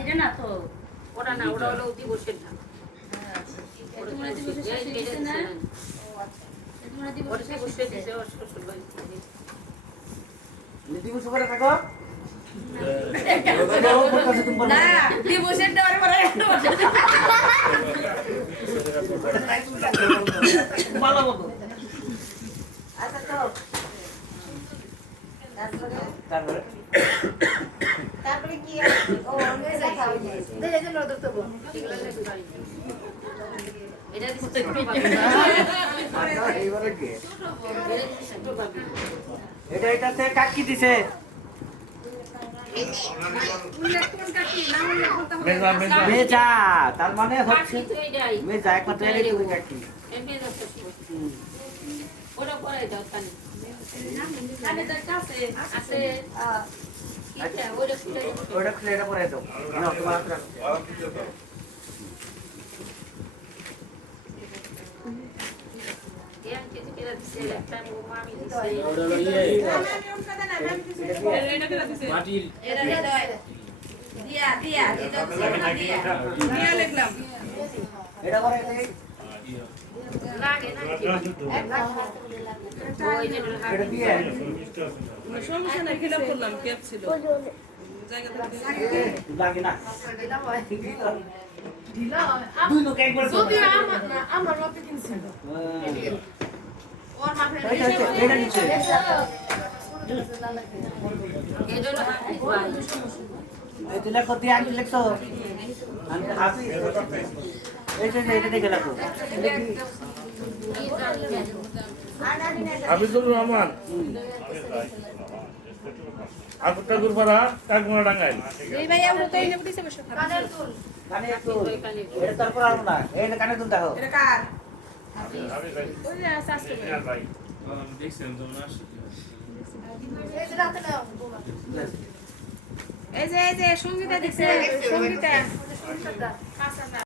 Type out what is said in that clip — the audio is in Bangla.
এটা না তো ওটা না, ওটা হলো দিবসের না। তোমরা দিবসের শেষে দিছে না তোমরা ওটা দিবসের দিবসের শেষে দিছে ওর শ্বশুর বাড়ি থেকে। দিবস করে থাকো না দিবসের দেওয়ার পরে ভালো মতো আচ্ছা তো তারপরে তারপরে কি ও অনেক কথা হইছে দেখে যে নদর তো বল এগুলো লেখা বাড়ি। এটা দিছে ছোট বাবু। এইবারে কি এটা দিছে ছোট বাবু। এটাতে কাকি দিছে মেজা তার মানে হচ্ছে কাকি তো এটাই। মেজা একমাত্র এটাই তুমি কাকি এমনি রাখতে শুরু। ওটা পরে দাও কানে। কানে তার কাছে আছে। এটা ওটা খুলে দাও। ওটা খুলে এটা পরে দাও না তোমার হাতে রাখো এম কেজি কেটে দিছে, একটা মামি দিছে। মাটির এটা দিয়া দিয়া এটা দিয়া দিয়া লিখলাম এটা পরে দেই লাগে না কি? ওই যে এটা দিয়ে সমস্যা নাই, ফিল আপ করলাম, ক্যাপ ছিল জায়গা লাগে না ঢিলা দুই লোক একবার যদি আমার মাপে কিনছিল ওর মাপে এটা নিচে এই জন্য হাতি ভাই। এই দিলে কত দিয়ে আনতে লেখছো আমি হাসি এটা দেখে রাখো আবিদুর রহমান আকুটা গুরপাড়া কাকমা ডাঙ্গাইল। এই ভাই আমরা তো এনে দিছে বসে খারাপ কানের তুল কানে একটু এটা তারপর আর না এটা কানে তুল দেখো এটা কার আমি ভাই ওই যে আছে আজকে ভাই দেখছেন তোমরা এই যে রাতে না এই যে সঙ্গীতা দিছে সঙ্গীতা